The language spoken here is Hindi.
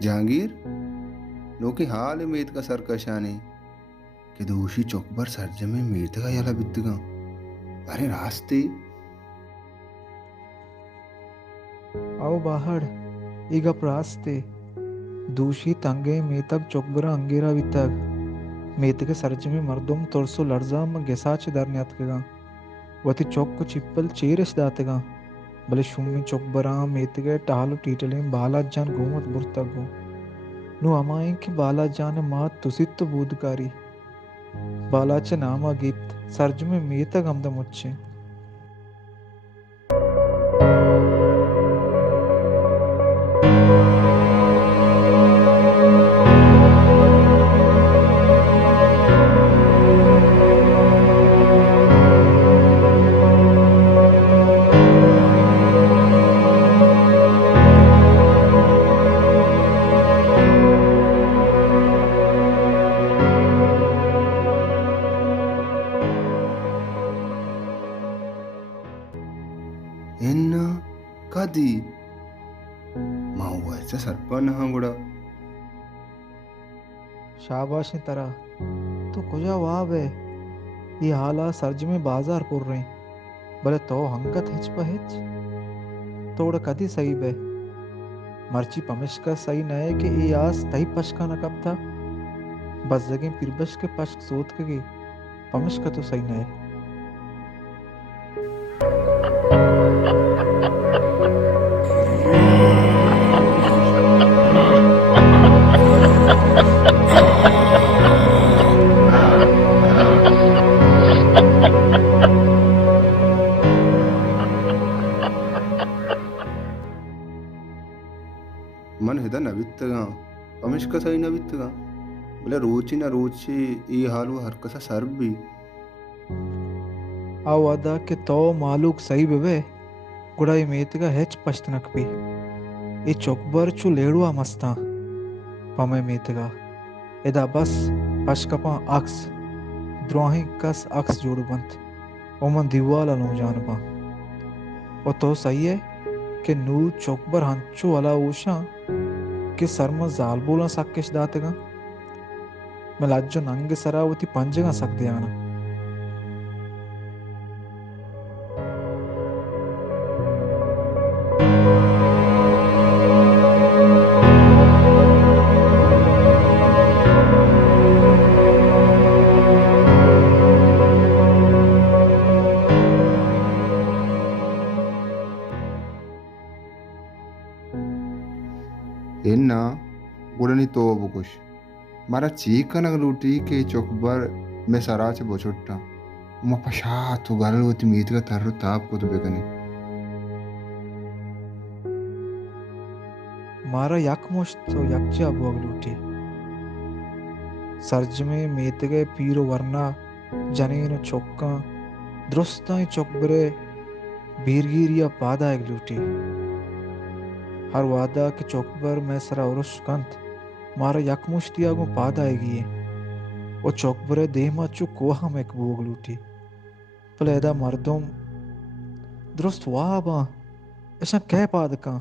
जहांगीर नोकी हाल मीत का सरकशाने के दोषी चौकबर सर्ज में मीत का याला बित्तगा अरे रास्ते ಅವು ಬಾಹಡ್ ಈಗ ಪ್ರಾಸ್ತೆ दूषी तंगे मेतक चोकबरा अंगेरा वितग मेतके सरजमी मर्दुम तोरसो लर्जाम गेसाच दरन्यातगा वति चौक को चिप्पल चेरस दातगा भले शुम्मी चोकबरा मेतके टालु टीटले बालाजान गोमत बुर्तगो नु अमाई की बालाजान मात तुसित्तो बूदकारी बालाचे नामा गिप्त सरजमी मेतक हमद मुच्छे एन्ना कदी मावाचा सरपन हांगुड़ा शाबाश तरह तो कुजा वाब है ये हाला सरजमी बाजार पुर रहे भले तो हंगत हिच पहिच तोड़ कदी सही बे मर्ची पमिश का सही नए कि ये आस तही पशका न कब था बस जगह पिरबश के पश्क सोत के पमिश का तो सही नए मन हिदा नवित्तगा पमिश्क सही नवित्तगा बोले रोची ये हालु हर कसा सर्ब भी आ वादा के तो मालूक सही बेबे गुड़ाई मेतगा हेच पश्तनक भी ये चोकबर चु लेड़ुआ मस्ता पमे मेतगा एदा बस पशकपा अक्स द्रोही कस अक्स जोड़ बंत ओमन दीवाला नो जानबा ओ तो सही है कि नू चोकबर हंचो अला ऊशा के सर्म जाल बोला सक्केश दातगा मैं लाजो नंगे सरावती पंजगा सक दियाना एन्ना गुड़नी तो बुकुश मारा चीकनग लूटी के चौकबर में सराचे बोचोट्टा उमा पशात गल होती मीत का तरु ताप को तो बेकने मारा यकमुश्त तो यकचा बुअग लूटी सर्ज में मेतगे पीरो वरना जनीन चौक्का द्रुस्ताई चौकबरे बीरगीरिया पादा एक लूटी हर वादा के चौकबर में सरा उरुश कंत मारा यकमुश्तिया को पादा आएगी वो चौकबरे देहमा चु कोहा में कबूग लूटी पलेदा मर्दुम दुरुस्त वाह बा ऐसा कह पाद का